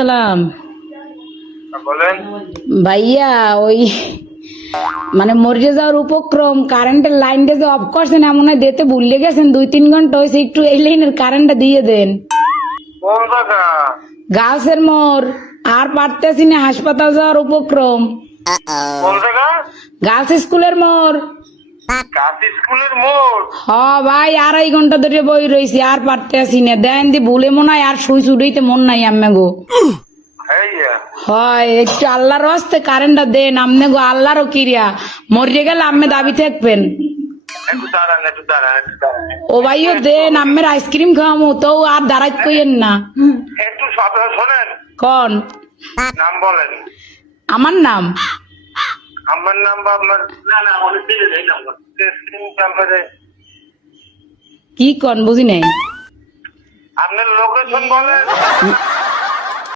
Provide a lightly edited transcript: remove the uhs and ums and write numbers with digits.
সালাম। বলেন। ভাইয়া ওই মানে মরে যাওয়ার উপক্রম, কারেন্টের লাইনটা যে অফ করছেন এমন হয় দিতে ভুলে গেছেন, 2-3 ঘন্টা হয়েছে, একটু এই লাইনের কারেন্টটা দিয়ে দেন। কোন জায়গা? গাছের মোড়, আর পারতেছি না, হাসপাতাল যাওয়ার উপক্রম। কোন জায়গা? গার্লস স্কুলের মোড়। কাশি স্কুলের মোড়। হ ভাই, 2.5 ঘন্টা ধরে বই রয়েছি, আর পারতেছি না। দেন দি ভুলে মনে হয় আর শুই ছুটাইতে মন নাই আম্মে গো। হ্যাঁ হয় একটু আল্লাহর হস্তে কারেন্টটা দেন আমনে গো, আল্লাহরও কিরিয়া। মরিয়ে গেলে আম্মে দাবি থাকবেন। একটু দাঁড়ান। ও ভাইও দেন, আম্মের আইসক্রিম খাওয়ামু তো আর দাঁড়াই কইেন না। একটু সাথে শোনেন। কন নাম বলেন। আমার নাম? আমার নাম বা আপনার না অনেক দিন এই নাম্বার নাম্বারে কি কন বুঝি নাই। আপনার লোকেশন বলেন।